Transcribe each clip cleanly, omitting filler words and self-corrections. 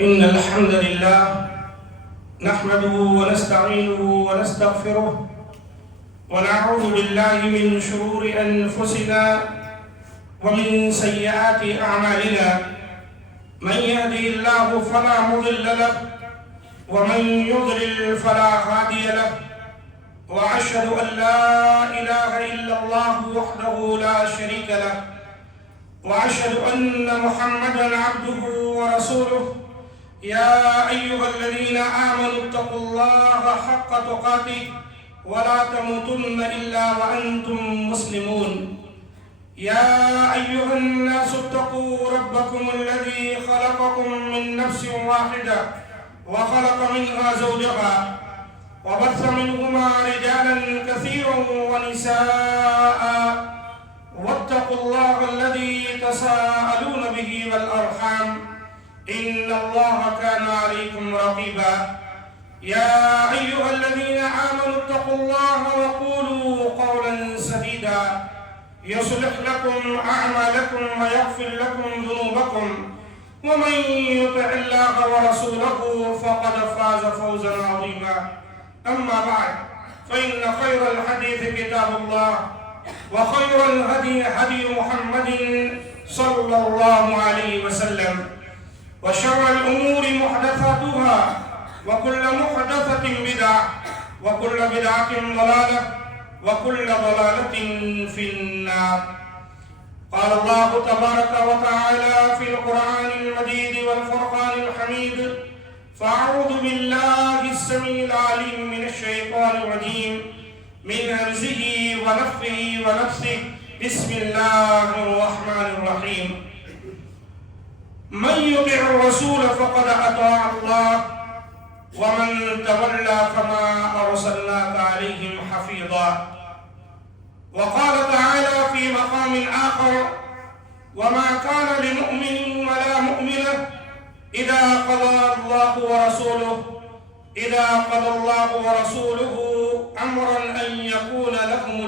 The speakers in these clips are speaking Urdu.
إن الحمد لله نحمده ونستعينه ونستغفره ونعوذ بالله من شرور أنفسنا ومن سيئات أعمالنا. من يهده الله فلا مضل له ومن يضلل فلا هادي له، وأشهد أن لا إله إلا الله وحده لا شريك له، وأشهد أن محمدا عبده ورسوله. يا أيها الذين آمنوا اتقوا الله حق تقاته ولا تموتن إلا وأنتم مسلمون. يا أيها الناس اتقوا ربكم الذي خلقكم من نفس واحدة وخلق منها زوجها وبث منهما رجالا كثيرا ونساء، واتقوا الله الذي تساءلون به والأرحام إن الله كان عليكم رقيبا. يا أيها الذين آمنوا اتقوا الله وقولوا قولا سديدا يصلح لكم أعمالكم ويغفر لكم ذنوبكم، ومن يطع الله ورسوله فقد فاز فوزا عظيما. أما بعد، فإن خير الحديث كتاب الله، وخير الهدي هدي محمد صلى الله عليه وسلم، وشر الأمور محدثاتها، وكل محدثة بدعة، وكل بدعة ضلالة، وكل ضلالة في النار. قال الله تبارك وتعالى في القرآن المجيد والفرقان الحميد: فأعوذ بالله السميع العليم من الشيطان الرجيم من همزه ونفخه ونفثه. بسم الله الرحمن الرحيم. من يطع الرسول فقد أطاع الله، ومن تولى فما أرسلناك عليهم حفيظا. وقال تعالى في مقام آخر: وما كان لمؤمن ولا مؤمنة إذا قضى الله ورسوله أمرا أن يكون لهم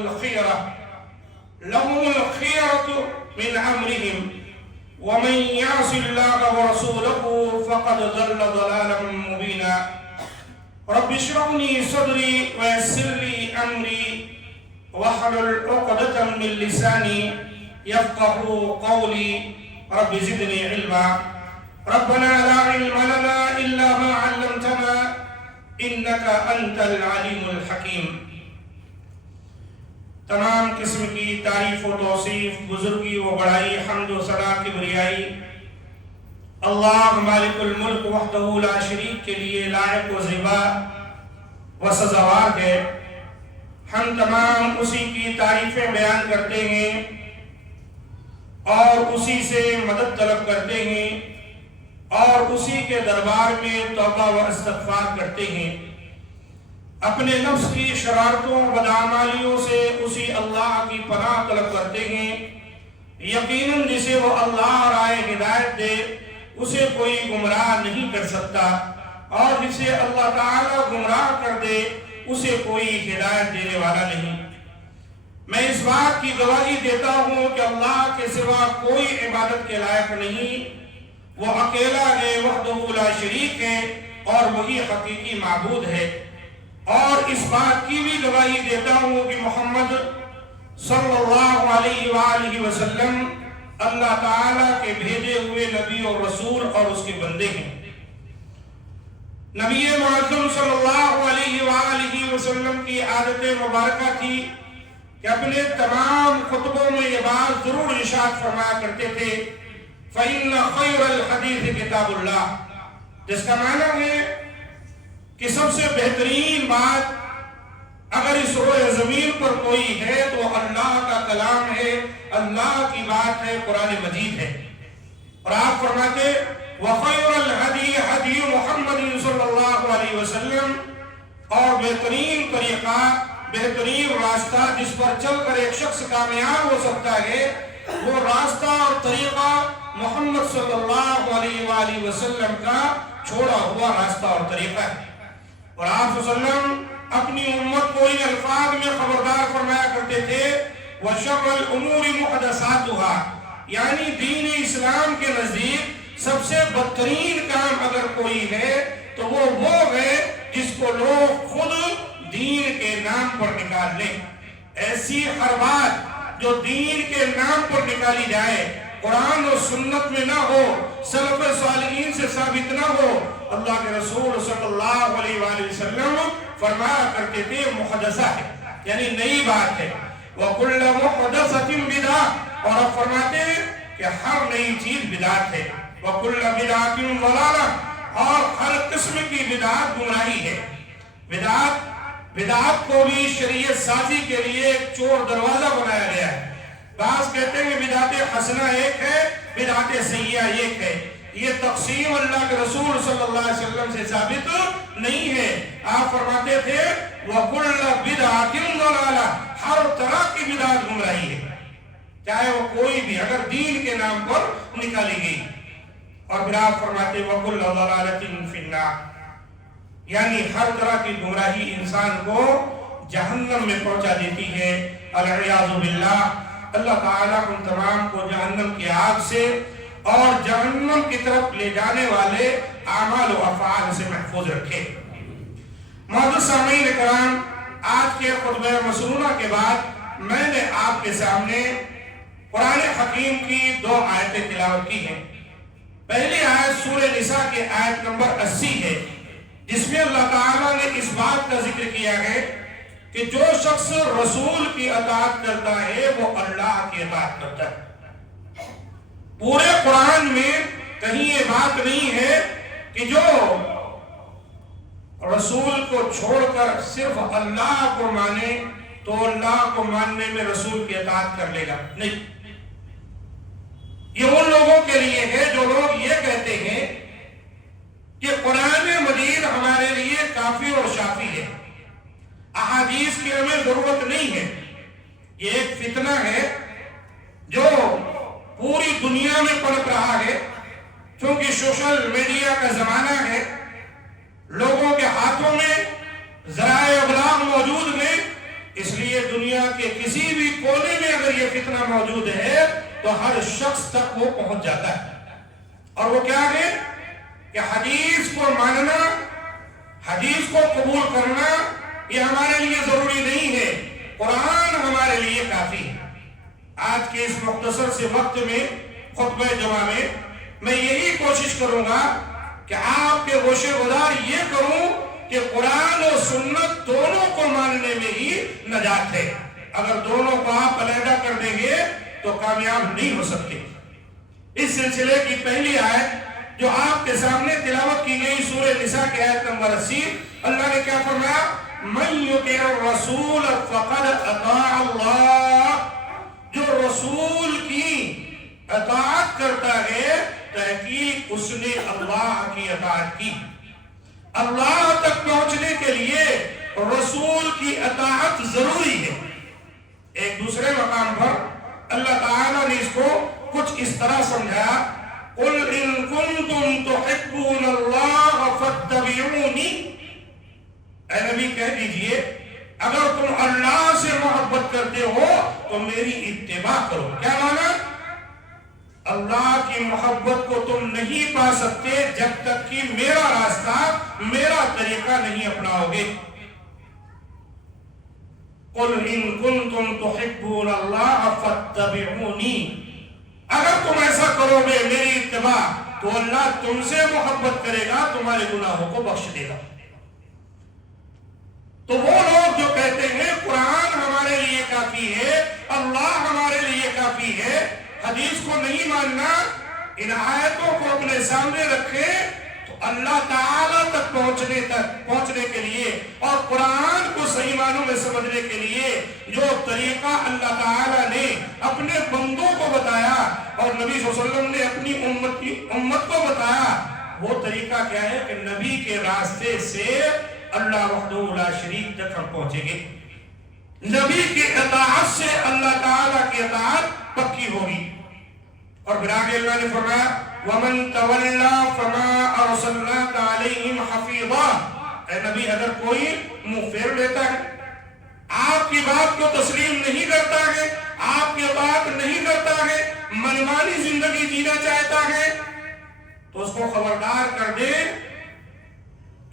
الخيرة من أمرهم، ومن يعص الله ورسوله فقد ضل ضلالا مبينا. رب اشرح لي صدري ويسر لي أمري واحلل عقدة من لساني يفقهوا قولي. رب زدني علما. ربنا لا علم لنا إلا ما علمتنا إنك أنت العليم الحكيم. تمام قسم کی تعریف و توصیف، بزرگی و بڑائی، حمد و ثنا، کبریائی اللہ مالک الملک وحدہ لا شریک کے لیے لائق و زیبا و سزاوار ہے. ہم تمام اسی کی تعریفیں بیان کرتے ہیں اور اسی سے مدد طلب کرتے ہیں اور اسی کے دربار میں توبہ و استغفار کرتے ہیں. اپنے نفس کی شرارتوں و بدعمالیوں سے اسی اللہ کی پناہ طلب کرتے ہیں. یقیناً جسے وہ اللہ رائے ہدایت دے اسے کوئی گمراہ نہیں کر سکتا، اور جسے اللہ تعالیٰ گمراہ کر دے اسے کوئی ہدایت دینے والا نہیں. میں اس بات کی گواہی دیتا ہوں کہ اللہ کے سوا کوئی عبادت کے لائق نہیں. وہ اکیلا ہے، وحدہ لا شریک ہے، اور وہی حقیقی معبود ہے. اور اس بات کی بھی گواہی دیتا ہوں کہ محمد صلی اللہ علیہ وآلہ وسلم اللہ تعالیٰ کے بھیجے ہوئے نبی اور رسول اور اس کے بندے ہیں. نبی معظم صلی اللہ علیہ وآلہ وسلم کی عادت مبارکہ تھی کہ اپنے تمام خطبوں میں یہ بات ضرور ارشاد فرمایا کرتے تھے: فَإِنَّ خَيْرَ الْحَدِيثِ كِتَابُ اللَّهِ، جس کا معنی ہے کہ سب سے بہترین بات اگر اس روئے زمین پر کوئی ہے تو اللہ کا کلام ہے، اللہ کی بات ہے، قرآن مجید ہے. اور آپ فرماتے: وَخَيْرَ الْهَدِيِ هَدِيُّ مُحَمَّدٍ صلی اللہ علیہ وسلم، اور بہترین طریقہ، بہترین راستہ جس پر چل کر ایک شخص کامیاب ہو سکتا ہے، وہ راستہ اور طریقہ محمد صلی اللہ علیہ وآلہ وسلم کا چھوڑا ہوا راستہ اور طریقہ ہے. اور آپ صلی اللہ علیہ وسلم اپنی امت کو ان الفاظ میں خبردار فرمایا کرتے تھے: وَشَرَّ الْأُمُورِ مُحْدَثَاتُهَا، یعنی دین اسلام کے نزدیک سب سے بدترین کام اگر کوئی ہے تو وہ ہے جس کو لوگ خود دین کے نام پر نکال لیں. ایسی ہر بات جو دین کے نام پر نکالی جائے، قرآن و سنت میں نہ ہو، سلف صالحین سے ثابت نہ ہو، اللہ کے رسول صلی اللہ علیہ وآلہ وسلم فرمایا کرتے تھے محدثہ ہے، یعنی نئی بات ہے. وَكُلَّ مُحْدَثَةٍ بِدْعَةٍ، اور اب فرماتے ہیں کہ ہر نئی چیز بدعت ہے. وَكُلَّ بِدْعَةٍ ضَلَالَةٍ، اور ہر قسم کی بدعت گمراہی ہے. بدعت کو بھی شریعت سازی کے لیے ایک چور دروازہ بنایا گیا ہے. بعض کہتے ہیں بدعت حسنہ ایک ہے، بدعت سیئہ ایک ہے. یہ تقسیم اللہ کے رسول صلی اللہ علیہ وسلم سے ثابت نہیں ہے. آپ فرماتے تھے وَكُلَّ بِدْعَةٍ ضَلَالَةٍ، ہر طرح کی بدعت گمراہی ہے، چاہے وہ کوئی بھی، اگر دین کے نام پر نکالی گئی. اور پھر آپ فرماتے وَكُلَّ ضَلَالَةٍ فِي النَّارِ، یعنی ہر طرح کی گمراہی انسان کو جہنم میں پہنچا دیتی ہے. العیاذ باللہ، اللہ تعالیٰ ان تمام کو جہنم کی آگ سے اور جہنم کی طرف لے جانے والے اعمال و افعال سے محفوظ رکھے. معزز سامعین کرام، آج کے خطبہ مسنونہ کے بعد میں نے آپ کے سامنے قرآن حکیم کی 2 آیتیں تلاوت کی ہیں. پہلی آیت سورہ نساء کے آیت نمبر 80 ہے، جس میں اللہ تعالیٰ نے اس بات کا ذکر کیا ہے کہ جو شخص رسول کی اطاعت کرتا ہے وہ اللہ کی اطاعت کرتا ہے. پورے قرآن میں کہیں یہ بات نہیں ہے کہ جو رسول کو چھوڑ کر صرف اللہ کو مانے تو اللہ کو ماننے میں رسول کی اطاعت کر لے گا. نہیں، یہ ان لوگوں کے لیے ہے جو لوگ یہ کہتے ہیں کہ قرآن مجید ہمارے لیے کافی اور شافی ہے، احادیث کی ہمیں ضرورت نہیں ہے. یہ ایک فتنہ ہے جو پوری دنیا میں پنپ رہا ہے. چونکہ سوشل میڈیا کا زمانہ ہے، لوگوں کے ہاتھوں میں ذرائع ابلاغ موجود ہیں، اس لیے دنیا کے کسی بھی کونے میں اگر یہ فتنہ موجود ہے تو ہر شخص تک وہ پہنچ جاتا ہے. اور وہ کیا ہے کہ حدیث کو ماننا، حدیث کو قبول کرنا یہ ہمارے لیے ضروری نہیں ہے، قرآن ہمارے لیے کافی ہے. آج کے اس مختصر سے وقت میں خطبہ جمعہ میں یہی کوشش کروں گا کہ آپ کے گوشے گزار یہ کروں کہ قرآن و سنت دونوں کو ماننے میں ہی نجات ہے. اگر دونوں کو آپ علیحدہ کر دیں گے تو کامیاب نہیں ہو سکتے. اس سلسلے کی پہلی آیت جو آپ کے سامنے تلاوت کی گئی سورہ نساء کی آیت نمبر 80، اللہ نے کیا فرمایا؟ مَن يُطِعِ الرَّسُولَ فَقَدْ أَطَاعَ اللَّهَ، جو رسول کی اطاعت کرتا ہے تحقیق اس نے اللہ کی اطاعت کی. اللہ تک پہنچنے کے لیے رسول کی اطاعت ضروری ہے. ایک دوسرے مقام پر اللہ تعالیٰ نے اس کو کچھ اس طرح سمجھایا، قُلْ إِن كُنتُمْ تُحِبُّونَ اللَّهَ فَاتَّبِعُونِي، اے نبی کہہ دیجئے اگر تم اللہ سے محبت کرتے ہو تو میری اتباع کرو. کیا مانا؟ اللہ کی محبت کو تم نہیں پا سکتے جب تک کہ میرا راستہ، میرا طریقہ نہیں اپناؤ گے. قُلْ إِن كُنتُمْ تُحِبُّونَ اللَّهَ فَاتَّبِعُونِي، اگر تم ایسا کرو گے میری اتباع تو اللہ تم سے محبت کرے گا، تمہارے گناہوں کو بخش دے گا. تو وہ لوگ جو کہتے ہیں قرآن ہمارے لیے کافی ہے، اللہ ہمارے لیے کافی ہے، حدیث کو نہیں ماننا، ان آیتوں کو اپنے سامنے رکھیں تو اللہ تعالیٰ تک پہنچنے کے لیے اور قرآن کو صحیح معنوں میں سمجھنے کے لیے جو طریقہ اللہ تعالیٰ نے اپنے بندوں کو بتایا اور نبی صلی اللہ علیہ وسلم نے اپنی امت کو بتایا، وہ طریقہ کیا ہے کہ نبی کے راستے سے اللہ وحدہ لا شریک تک ہم پہنچیں گے. نبی کی اطاعت سے اللہ تعالیٰ کی اطاعت پکی ہوگی. اور پھر آگے اللہ نے فرمایا وَمَن تَوَلَّا فَمَا أَرْسَلْنَاكَ عَلَيْهِمْ حَفِيظًا، اے نبی اگر کوئی منہ پھیر لیتا ہے، آپ کی بات کو تسلیم نہیں کرتا ہے، آپ کی بات نہیں کرتا ہے، منمانی زندگی جینا چاہتا ہے، تو اس کو خبردار کر دے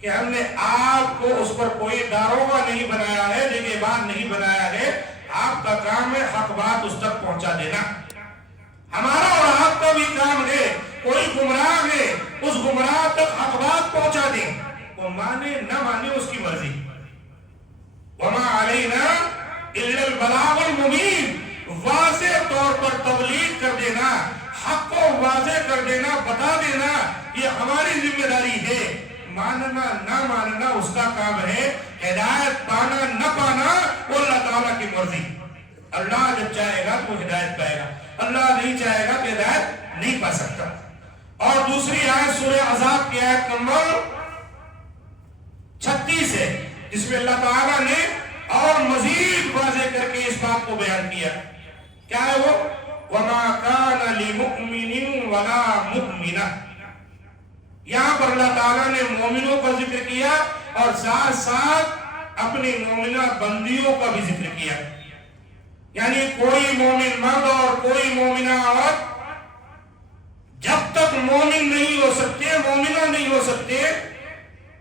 کہ ہم نے آپ کو اس پر کوئی داروغہ نہیں بنایا ہے، نگہبان نہیں بنایا ہے، آپ کا کام ہے حق بات اس تک پہنچا دینا۔ ہمارا اور آپ کا بھی کام ہے، کوئی گمراہ ہے اس گمراہ تک حق بات پہنچا دیں، وہ مانے نہ مانے اس کی مرضی۔ وَمَا عَلَيْنَا إِلَّا الْبَلَاغُ الْمُبِينُ، واضح طور پر تبلیغ کر دینا، حق کو واضح کر دینا، بتا دینا، یہ ہماری ذمہ داری ہے۔ ماننا نہ ماننا اس کا کام ہے، ہدایت پانا نہ پانا وہ اللہ تعالیٰ کی مرضی۔ اللہ جب چاہے گا تو ہدایت پائے گا، اللہ نہیں چاہے گا تو ہدایت نہیں پا سکتا۔ اور دوسری آیت سورہ احزاب کی آیت نمبر 36 ہے، جس میں اللہ تعالیٰ نے اور مزید واضح کر کے اس بات کو بیان کیا۔ کیا ہے وہ؟ وَمَا كَانَ لِمُؤْمِنٍ وَلَا مُؤْمِنَةٍ، یہاں پر اللہ تعالیٰ نے مومنوں کا ذکر کیا اور ساتھ ساتھ اپنی مومنہ بندیوں کا بھی ذکر کیا۔ یعنی کوئی مومن مرد اور کوئی مومنہ عورت جب تک مومن نہیں ہو سکتے، مومنہ نہیں ہو سکتے،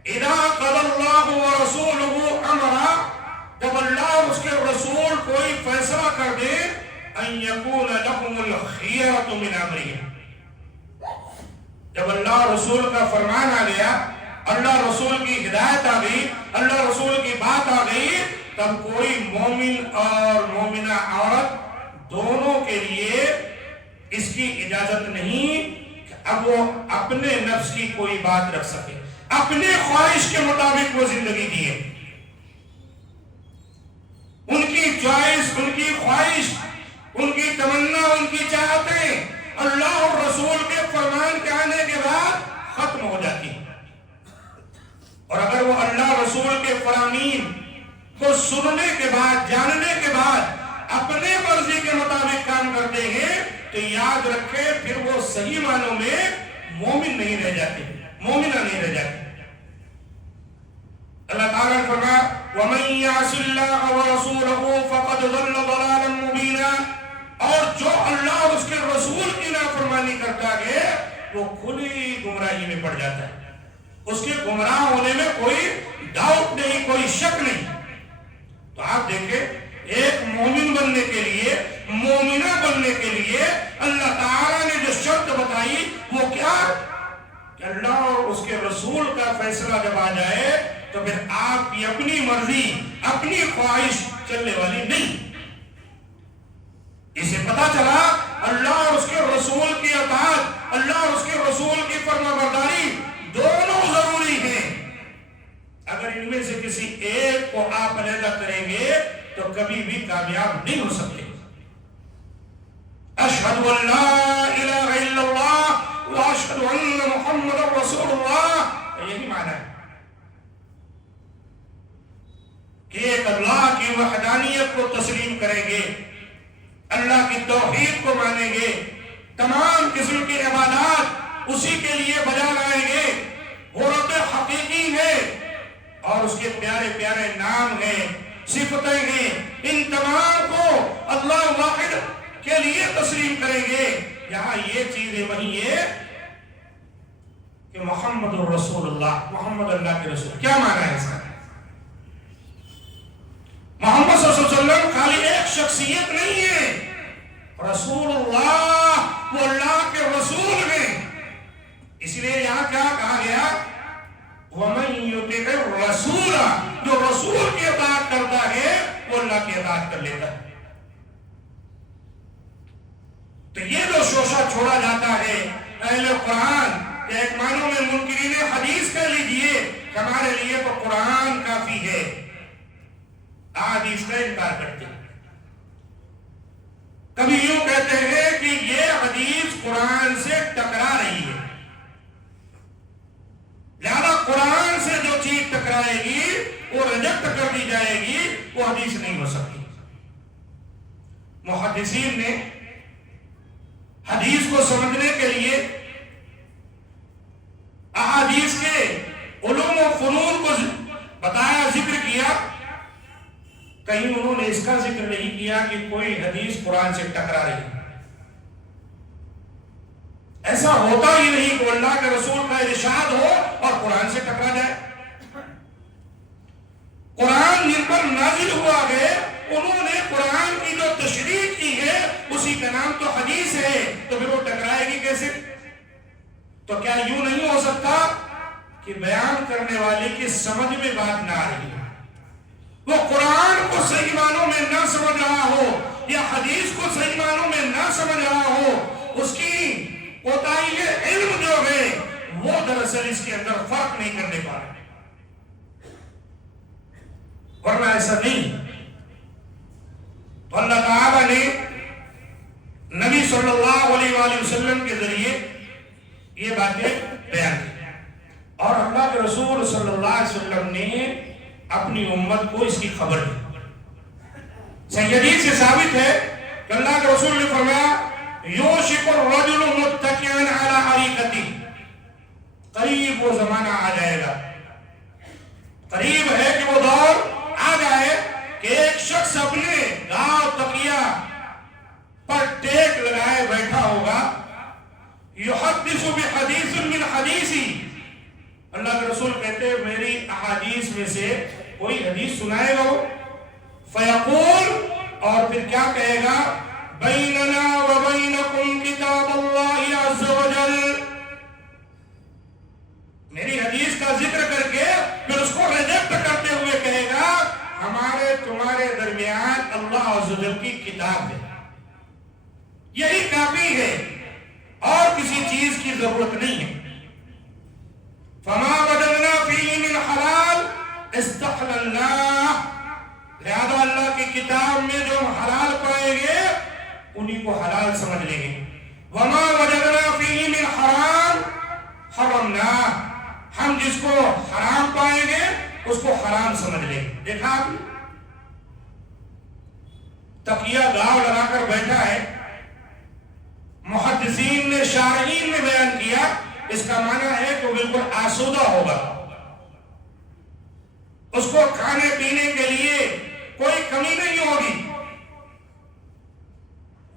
اِذَا قَضَى اللَّهُ وَرَسُولُهُ أَمْرًا، جب اللہ اور اس کے رسول کوئی فیصلہ کر دے، أَن يَكُونَ لَهُمُ الْخِيَرَةُ مِنْ أَمْرِهِمْ، جب اللہ رسول کا فرمان آ گیا، اللہ رسول کی ہدایت آ گئی، اللہ رسول کی بات آ گئی، تب کوئی مومن اور مومنہ عورت دونوں کے لیے اس کی اجازت نہیں کہ اب وہ اپنے نفس کی کوئی بات رکھ سکے، اپنے خواہش کے مطابق وہ زندگی دیے۔ ان کی چوائس، ان کی خواہش، ان کی تمنا، ان کی چاہتیں اللہ اور رسول کے فرمان کے آنے کے بعد ختم ہو جاتی۔ اور اگر وہ اللہ رسول کے فرامین کو سننے کے بعد، جاننے کے بعد اپنے مرضی کے مطابق کام کرتے ہیں تو یاد رکھے پھر وہ صحیح معنوں میں مومن نہیں رہ جاتے، مومنہ نہیں رہ جاتے۔ اللہ تعالیٰ نے فرمایا وَمَن يَعْصِ اللَّهَ وَرَسُولَهُ فَقَدْ ضَلَّ ضَلَالًا مُبِينًا، اور جو اللہ اور اس کے رسول کی نافرمانی کرتا ہے وہ کھلی گمراہی میں پڑ جاتا ہے، اس کے گمراہ ہونے میں کوئی ڈاؤٹ نہیں، کوئی شک نہیں۔ تو آپ دیکھیں ایک مومن بننے کے لیے، مومنہ بننے کے لیے اللہ تعالیٰ نے جو شرط بتائی وہ کیا؟ کہ اللہ اور اس کے رسول کا فیصلہ جب آ جائے تو پھر آپ کی اپنی مرضی، اپنی خواہش چلنے والی نہیں۔ اسے پتا چلا اللہ اور اس کے رسول کی اطاعت، اللہ اور اس کے رسول کی فرمانبرداری دونوں ضروری ہیں۔ اگر ان میں سے کسی ایک کو آپ علیحدہ کریں گے تو کبھی بھی کامیاب نہیں ہو سکتے۔ اشہد ان لا الہ الا اللہ واشہد ان محمد رسول اللہ، یہی معنی ہے کہ ایک اللہ کی وحدانیت کو تسلیم کریں گے، اللہ کی توحید کو مانیں گے، تمام قسم کی عبادات اسی کے لیے بجا لائیں گے، وہ رب حقیقی ہے اور اس کے پیارے پیارے نام ہیں، صفتیں ہیں، ان تمام کو اللہ واحد کے لیے تسلیم کریں گے۔ یہاں یہ چیزیں وہی ہے کہ محمد الرسول اللہ، محمد اللہ کے رسول، کیا معنی ہے اس کا؟ محمد صلی اللہ علیہ وسلم خالی ایک شخصیت نہیں ہے، رسول اللہ وہ اللہ کے رسول ہیں۔ اس لیے یہاں کیا کہا گیا؟ وَمَن يُطِعِ الرَّسُولَ، جو رسول کی اطاعت کرتا ہے وہ اللہ کی اطاعت کر لیتا ہے۔ تو یہ جو شوشہ چھوڑا جاتا ہے اہل قرآن، کہ ایک معنوں میں منکرین حدیث کہہ لیجئے کہ ہمارے لیے تو قرآن کافی ہے، حدیث کا انکار کرتے ہیں۔ کبھی یوں کہتے ہیں کہ یہ حدیث قرآن سے ٹکرا رہی ہے، لہذا قرآن سے جو چیز ٹکرائے گی وہ ریجیکٹ کر دی جائے گی، وہ حدیث نہیں ہو سکتی۔ محدثین نے حدیث کو سمجھنے کے لیے احادیث کے علوم و فنون کو بتایا، ذکر کیا، کہیں انہوں نے اس کا ذکر نہیں کیا کہ کوئی حدیث قرآن سے ٹکرا رہی ہے۔ ایسا ہوتا ہی نہیں کہ اللہ کے رسول کا ارشاد ہو اور قرآن سے ٹکرا جائے۔ قرآن جن پر نازل ہوا ہے انہوں نے قرآن کی جو تشریح کی ہے اسی کا نام تو حدیث ہے، تو پھر وہ ٹکرائے گی کیسے؟ تو کیا یوں نہیں ہو سکتا کہ بیان کرنے والے کی سمجھ میں بات نہ آ رہی ہے، وہ قرآن کو صحیح معنوں میں نہ سمجھ رہا ہو یا حدیث کو صحیح معنوں میں نہ سمجھ رہا ہو، اس کی کوتاہی علم جو ہے وہ دراصل اس کے اندر فرق نہیں کرنے پا رہا، ورنہ ایسا نہیں۔ تو اللہ تعالیٰ نے نبی صلی اللہ علیہ وآلہ وسلم کے ذریعے یہ باتیں بیان کی، اور اللہ کے رسول صلی اللہ علیہ وسلم نے اپنی امت کو اس کی خبر دی۔ صحیح حدیث سے ثابت ہے کہ اللہ کے رسول نے فرمایا یوشک الرجل متکئا علی اریکتہ، قریب وہ زمانہ آ جائے گا، قریب ہے کہ وہ دور آ جائے کہ ایک شخص اپنے گاؤں تکیہ پر ٹیک لگائے بیٹھا ہوگا، یحدث بحدیث من حدیثی، اللہ کے رسول کہتے ہیں میری احادیث میں سے کوئی حدیث سنائے گا، فیقول، اور پھر کیا کہے گا، بیننا و بینکم کتاب اللہ عز وجل، میری حدیث کا ذکر کر کے پھر اس کو ریجیکٹ کرتے ہوئے کہے گا ہمارے تمہارے درمیان اللہ عز وجل کی کتاب ہے، یہی کافی ہے، اور کسی چیز کی ضرورت نہیں ہے۔ فما وجدنا فیہ من حلال استحللناہ، لہذا اللہ کی کتاب میں جو ہم حلال پائیں گے انہی کو حلال سمجھ لیں گے، وما وجدنا فیہ من حرام حرمناہ، ہم جس کو حرام پائیں گے اس کو حرام سمجھ لیں گے۔ دیکھا آپ نے تکیہ گاؤں لگا کر بیٹھا ہے، محدثین نے شارحین نے بیان کیا اس کا معنی ہے کہ وہ بالکل آسودہ ہوگا، اس کو کھانے پینے کے لیے کوئی کمی نہیں ہوگی،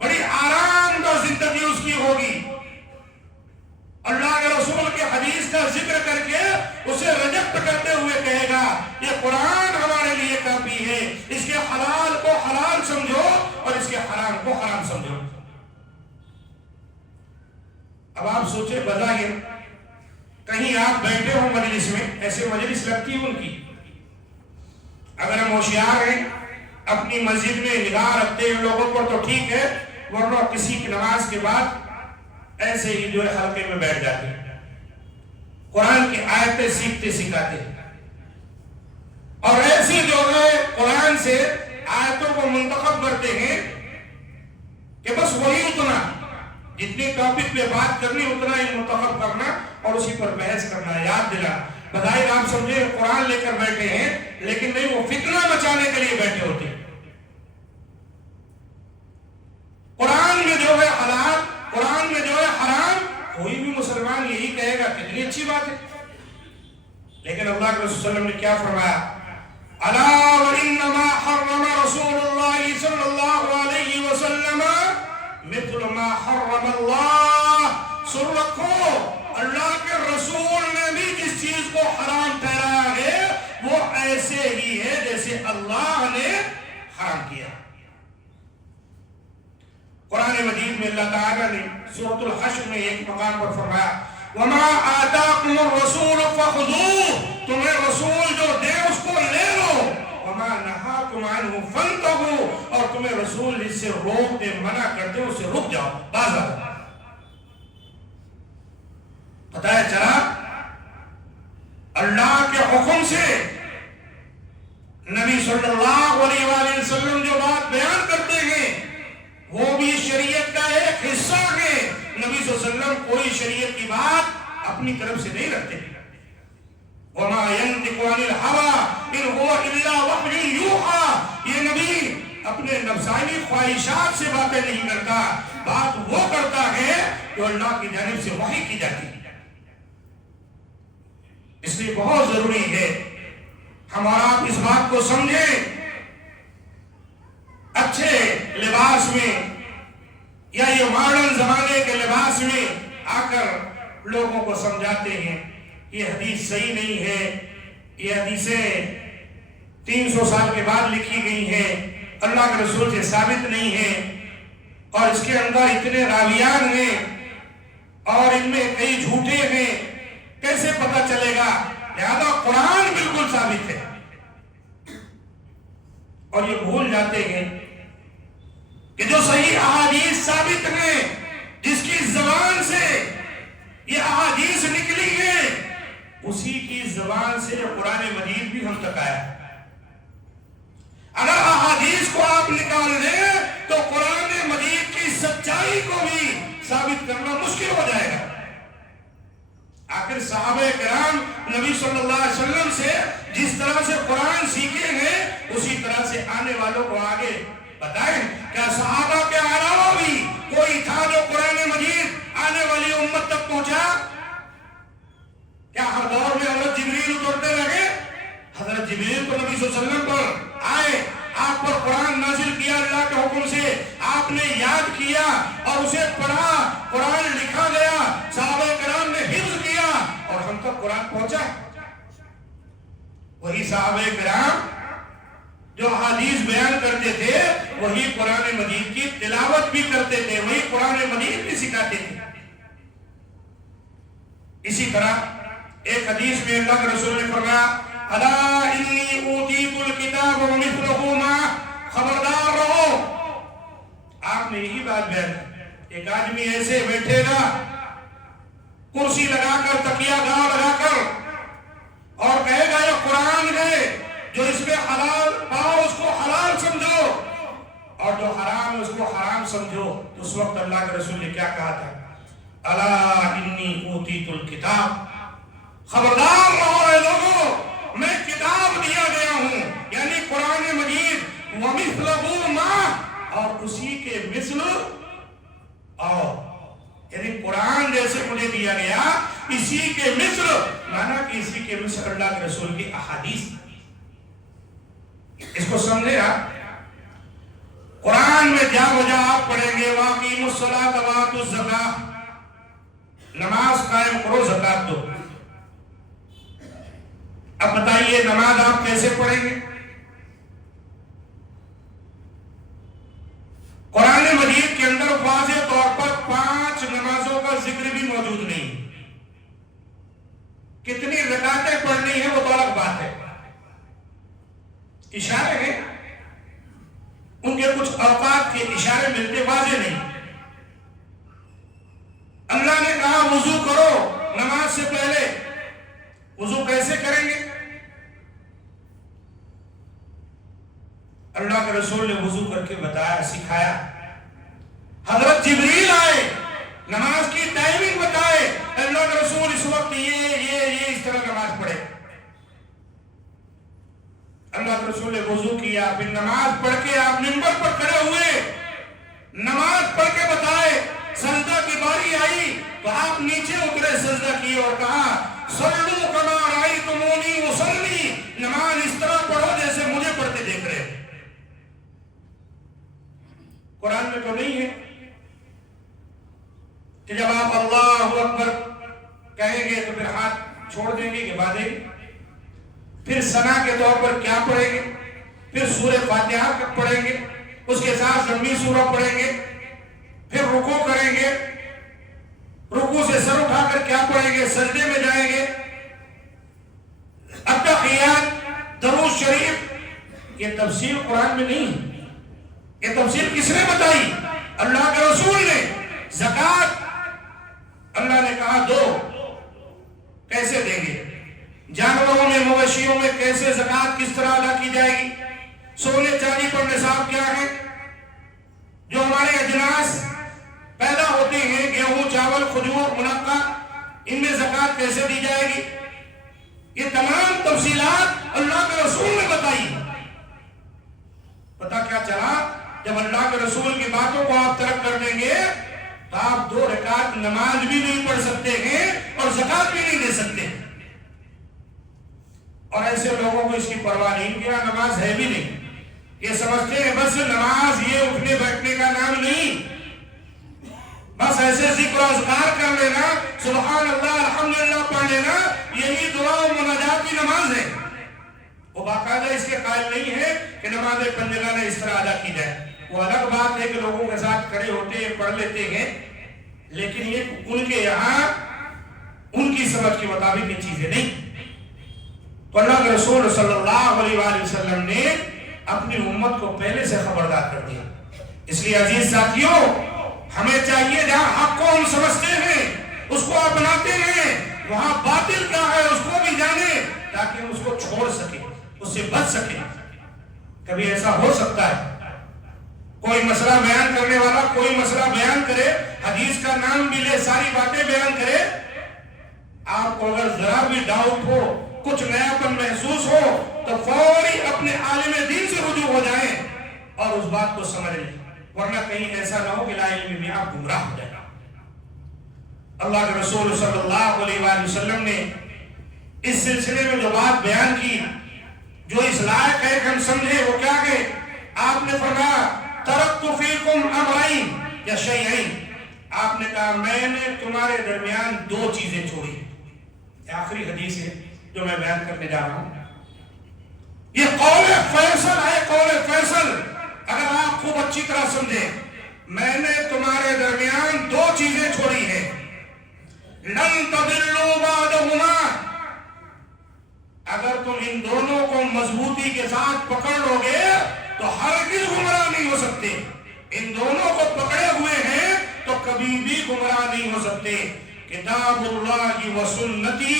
بڑی آرام دہ زندگی اس کی ہوگی، اللہ کے رسول کے حدیث کا ذکر کر کے اسے ریجیکٹ کرتے ہوئے کہے گا یہ قرآن ہمارے لیے کافی ہے، اس کے حلال کو حلال سمجھو اور اس کے حرام کو حرام سمجھو۔ اب آپ سوچیں بظاہر کہیں آپ بیٹھے ہو مجلس میں، ایسے مجلس لگتی ہے ان کی، اگر ہم ہوشیار ہیں اپنی مسجد میں نگاہ رکھتے ہیں لوگوں پر تو ٹھیک ہے، ورنہ کسی کی نماز کے بعد ایسے ہی جو ہے حلقے میں بیٹھ جاتے ہیں، قرآن کی آیتیں سیکھتے سکھاتے ہیں، اور ایسے جو ہے قرآن سے آیتوں کو منتخب کرتے ہیں کہ بس وہی اتنا جتنی ٹاپک پہ بات کرنی اتنا ہی منتخب کرنا اور اسی پر بحث کرنا، یاد دلانا۔ بظاہر آپ سمجھے قرآن لے کر بیٹھے ہیں لیکن نہیں، وہ فتنہ بچانے کے لیے بیٹھے ہوتے ہیں۔ قرآن میں جو ہے حلال، قرآن میں جو ہے حرام، کوئی بھی مسلمان یہی کہے گا کتنی اچھی بات ہے، لیکن اللہ کے رسول صلی اللہ علیہ وسلم نے کیا فرمایا، الا وانما حرم رسول اللہ صلی اللہ علیہ وسلم مثل ما حرم اللہ، سن رکھو اللہ کے رسول نے بھی جس چیز کو حرام ٹھہرایا ہے وہ ایسے ہی ہے جیسے اللہ نے حرام کیا۔ قرآن مجید میں اللہ تعالیٰ نے سورۃ الحشر میں ایک مقام پر فرمایا وَمَا آتَاكُمُ الرَّسُولُ فَخُذُوهُ، تمہیں رسول جو دے اس کو لے لو، وَمَا نَهَاكُمْ عَنْهُ فَانْتَهُوا، اور تمہیں رسول جس سے روک دے منع کرتے اس سے رک جاؤ، باز آ جاؤ۔ پتہ ہے چلا اللہ کے حکم سے نبی صلی اللہ علیہ وآلہ وسلم جو بات بیان کرتے ہیں وہ بھی شریعت کا ایک حصہ ہے۔ نبی صلی اللہ علیہ وسلم کوئی شریعت کی بات اپنی طرف سے نہیں رکھتے۔ وَمَا يَنْطِقُ عَنِ الْهَوَىٰ إِنْ هُوَ إِلَّا وَحْيٌ يُوحَىٰ، یہ نبی اپنے نفسانی خواہشات سے باتیں نہیں کرتا، بات وہ کرتا ہے جو اللہ کی جانب سے وحی کی جاتی ہے۔ اس لیے بہت ضروری ہے ہم اور آپ اس بات کو سمجھیں، اچھے لباس میں یا یہ ماڈرن زمانے کے لباس میں آ کر لوگوں کو سمجھاتے ہیں یہ حدیث صحیح نہیں ہے، یہ حدیثیں 300 سال کے بعد لکھی گئی ہیں، اللہ کے رسول سے ثابت نہیں ہیں، اور اس کے اندر اتنے راویان ہیں اور ان میں کئی جھوٹے ہیں، کیسے پتہ چلے گا؟ لہذا قرآن بالکل ثابت ہے۔ اور یہ بھول جاتے ہیں کہ جو صحیح احادیث ثابت ہیں، جس کی زبان سے یہ احادیث نکلی ہیں، اسی کی زبان سے قرآن مجید بھی ہم تک آیا۔ اگر احادیث کو آپ نکال دیں تو قرآن مجید کی سچائی کو بھی ثابت کرنا مشکل ہو جائے گا۔ آخر صحابہ کرام نبی صلی اللہ علیہ وسلم سے جس طرح سے قرآن سیکھے ہیں، اسی طرح سے آنے والوں کو آگے بتائیں۔ کیا صحابہ کے علاوہ بھی کوئی تھا جو قرآن مجید آنے والی امت تک پہنچا؟ کیا ہر دور میں حضرت جبریل اترتے رہے؟ حضرت جبریل تو نبی صلی اللہ علیہ وسلم پر آئے، آپ پر قرآن نازل کیا اللہ کے حکم سے، آپ نے یاد کیا اور اسے پڑھا، قرآن لکھا گیا، صحابہ کرام نے حفظ کیا اور ہم تک قرآن پہنچا۔ وہی صحابہ کرام جو حدیث بیان کرتے تھے، وہی قرآن مجید کی تلاوت بھی کرتے تھے، وہی قرآن مجید بھی سکھاتے تھے۔ اسی طرح ایک حدیث میں اللہ کے رسول نے فرمایا، الا انی اوتیت الکتاب ومثلہ معہ، خبردار رہو۔ آپ نے یہی بات بیان کی۔ ایک آدمی ایسے بیٹھے گا کرسی لگا کر، تکیہ گاہ لگا کر، اور کہے گا یہ قرآن ہے، جو اس میں حلال پاؤ اس کو حلال سمجھو، اور جو حرام ہے اس کو حرام سمجھو۔ تو اس وقت اللہ کے رسول نے کیا کہا تھا؟ الا انی اوتیت الکتاب، خبردار رہو اے لوگوں، میں کتاب دیا گیا ہوں، یعنی قرآن مجید، ومثلہ معہ، اور اسی کے مثل، اور یعنی قرآن جیسے مجھے دیا گیا اسی کے مثل، مانا کہ اسی کے مثل اللہ کے رسول کی احادیث۔ اس کو سمجھے آپ؟ قرآن میں جا بجا آپ پڑھیں گے وَأَقِیمُوا الصَّلَاةَ وَآتُوا الزَّکَاةَ، نماز قائم کرو، زکات دو۔ اب بتائیے نماز آپ کیسے پڑھیں گے؟ قرآن مجید کے اندر واضح طور پر 5 نمازوں کا ذکر بھی موجود نہیں۔ کتنی رکعتیں پڑھنی ہیں وہ تو الگ بات ہے، اشارے ہیں، ان کے کچھ اوقات کے اشارے ملتے، واضح نہیں۔ اللہ نے کہا وضو کرو نماز سے پہلے، وضو کیسے کریں گے؟ اللہ کے رسول نے وضو کر کے بتایا، سکھایا۔ حضرت جبریل آئے، نماز کی ٹائمنگ بتائے، اللہ کے رسول اس وقت یہ اس طرح نماز پڑھے۔ اللہ کے رسول نے وضو کیا، پھر نماز پڑھ کے آپ منبر پر کھڑے ہوئے، نماز پڑھ کے بتائے۔ سجدہ کی باری آئی تو آپ نیچے اترے، سجدہ کی اور کہا صلو کما رأیتمونی اصلی، نماز اس طرح پڑھو جیسے مجھے پڑھتے دیکھ رہے۔ قرآن میں تو نہیں ہے کہ جب آپ اللہ اکبر کہیں گے تو پھر ہاتھ چھوڑ دیں گے کہ باندھیں گے، پھر ثنا کے طور پر کیا پڑھیں گے، پھر سورہ فاتحہ پڑھیں گے، اس کے ساتھ لمبی سورہ پڑھیں گے، پھر رکوع کریں گے، رکوع سے سر اٹھا کر کیا پڑھیں گے، سجدے میں جائیں گے، التحیات، درود شریف۔ یہ تفسیر قرآن میں نہیں ہے۔ یہ تفسیر کس نے بتائی؟ اللہ کے رسول نے۔ زکات اللہ نے کہا دو، کیسے دیں گے؟ جانوروں میں، مویشیوں میں کیسے زکات کس طرح ادا کی جائے گی؟ سونے چاندی پر نصاب کیا ہے؟ جو ہمارے اجناس پیدا ہوتے ہیں، گیہوں، چاول، کھجور، منقع، ان میں زکات کیسے دی جائے گی؟ یہ تمام تفصیلات اللہ کے رسول نے بتائی۔ پتہ کیا چلا؟ جب اللہ کے رسول کی باتوں کو آپ ترک کر دیں گے تو آپ 2 رکعت نماز بھی نہیں پڑھ سکتے ہیں اور زکات بھی نہیں دے سکتے۔ اور ایسے لوگوں کو اس کی پرواہ نہیں کیا، نماز ہے بھی نہیں، یہ سمجھتے ہیں بس نماز یہ اٹھنے بیٹھنے کا نام نہیں، بس ایسے ذکر و اذکار کر لینا، سبحان اللہ الحمدللہ پڑھ لینا، یہی دعا و مناجات کی نماز ہے۔ وہ باقاعدہ اس کے قائل نہیں ہے کہ نماز بندگانہ اس طرح ادا کی جائے. وہ الگ بات ہے کہ لوگوں کے ساتھ کھڑے ہوتے ہیں پڑھ لیتے ہیں، لیکن یہ ان کے یہاں ان کی سمجھ کے مطابق یہ چیزیں نہیں. تو اللہ کے رسول صلی اللہ علیہ وآلہ وسلم نے اپنی امت کو پہلے سے خبردار کر دیا. اس لیے عزیز ساتھیوں، ہمیں چاہیے جہاں حق کو ہم سمجھتے ہیں اس کو اپناتے ہیں، وہاں باطل کیا ہے اس کو بھی جانیں تاکہ ہم اس کو چھوڑ سکیں، اس سے بچ سکیں. کبھی ایسا ہو سکتا ہے کوئی مسئلہ بیان کرنے والا کوئی مسئلہ بیان کرے، حدیث کا نام بھی لے، ساری باتیں بیان کرے، آپ کو اگر ذرا بھی ڈاؤٹ ہو، کچھ نیاپن محسوس ہو تو فوری اپنے عالم دین سے رجوع ہو جائیں اور اس بات کو سمجھ لیں، ورنہ کہیں ایسا نہ ہو کہ لا علم میں آپ گمراہ ہو جائیں. اللہ کے رسول صلی اللہ علیہ وآلہ وسلم نے اس سلسلے میں جو بات بیان کی جو اس لائق ہے کہ ہم سمجھے، وہ کیا کہ آپ نے فرمایا ترکت فیکم امرین یا شیئین، آپ نے کہا میں نے تمہارے درمیان دو چیزیں چھوڑی. یہ آخری حدیث ہے جو میں بیان کرنے جا رہا ہوں. یہ قول فیصل ہے، قول فیصل. اگر آپ خوب اچھی طرح سمجھیں، میں نے تمہارے درمیان دو چیزیں چھوڑی ہیں، لن تضلوا بعدہما، اگر تم ان دونوں کو مضبوطی کے ساتھ پکڑ لو گے تو ہرگز گمراہ نہیں ہو سکتے. ان دونوں کو پکڑے ہوئے ہیں تو کبھی بھی گمراہ نہیں ہو سکتے. کتاب اللہ و سنتی،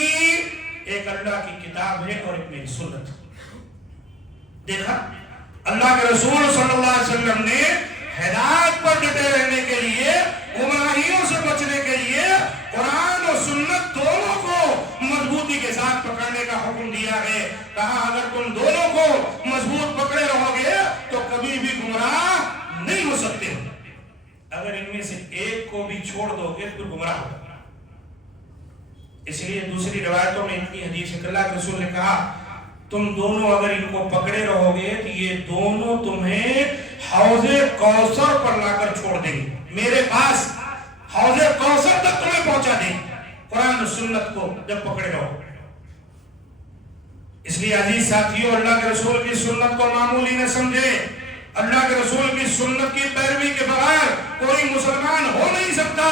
ایک اللہ کی کتاب ہے اور ایک میری سنت. دیکھا اللہ کے رسول صلی اللہ علیہ وسلم نے ہدایت پر ڈٹے رہنے کے لیے، گمراہیوں سے بچنے کے لیے قرآن اور سنت دونوں کو مضبوطی کے ساتھ پکڑنے کا حکم دیا ہے. کہا اگر تم دونوں کو مضبوط پکڑے رہو گے تو کبھی بھی گمراہ نہیں ہو سکتے. اگر ان میں سے ایک کو بھی چھوڑ دو گے تو گمراہ ہو. اس لیے دوسری روایتوں میں اتنی حدیث ہے کہ اللہ کے رسول نے کہا تم دونوں اگر ان کو پکڑے رہو گے تو یہ دونوں تمہیں حوض کوثر پر لا کر چھوڑ دیں گے، میرے پاس حوض کوثر تک تمہیں پہنچا دیں گے قرآن و سنت کو جب پکڑے رہو. اس لیے عزیز ساتھیوں، اللہ کے رسول کی سنت کو معمولی نہ سمجھے. اللہ کے رسول کی سنت کی پیروی کے بغیر کوئی مسلمان ہو نہیں سکتا.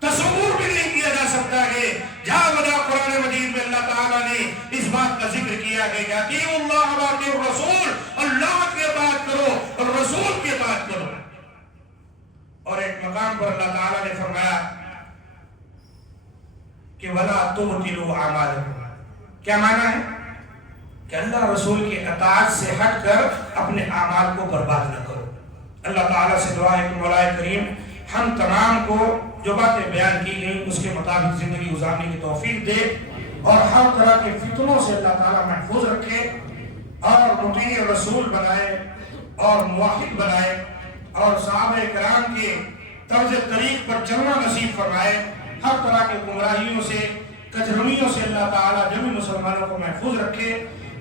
تصور بھی نہیں کیا جا سکتا ہے. جا بجا قرآن مجید میں اللہ تعالیٰ نے اس بات کا ذکر کیا ہے کہ اطیعوا اللہ و اطیعوا الرسول، اللہ کی اطاعت کرو اور رسول کی اطاعت کرو. اور ایک مقام پر اللہ تعالیٰ نے فرمایا کہ وَلَا تُبْطِلُوا أَعْمَالَكُمْ. کیا معنی ہے؟ کہ اللہ رسول کی اطاعت سے ہٹ کر اپنے اعمال کو برباد نہ کرو. اللہ تعالیٰ سے دعا ہے کہ مولا کریم ہم تمام کو جو باتیں بیان کی گئیں اس کے مطابق زندگی گزارنے کی توفیق دے اور ہر طرح کے فتنوں سے اللہ تعالیٰ محفوظ رکھے اور مطیع رسول بنائے اور موحد بنائے اور صحابہ کرام کے طرز طریق پر چلنا نصیب فرمائے. ہر طرح کے گمراہیوں سے کجرمیوں سے اللہ تعالیٰ جميع مسلمانوں کو محفوظ رکھے.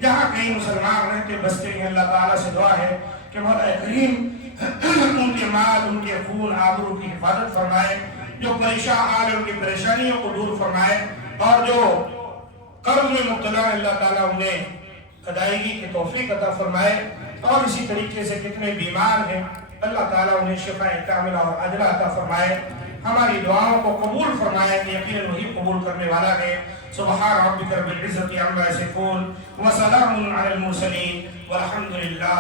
جہاں کہیں مسلمان رہتے بستے ہیں اللہ تعالیٰ سے دعا ہے کہ مولا کریم ان کے مال ان کے خون آبرو کی حفاظت فرمائے. جو پریشان حال ہے ان کی پریشانیوں کو دور فرمائے اور جو قرض میں مبتلا ہے اللہ تعالیٰ انہیں ادائیگی کی توفیق عطا فرمائے. اور اسی طریقے سے کتنے بیمار ہیں اللہ تعالیٰ انہیں شفاء کاملہ اور عاجلہ عطا فرمائے. ہماری دعاؤں کو قبول فرمائے کہ یقیناً وہی قبول کرنے والا ہے. سبحان ربک رب العزت عما یصفون وسلام علی المرسلین والحمد للہ.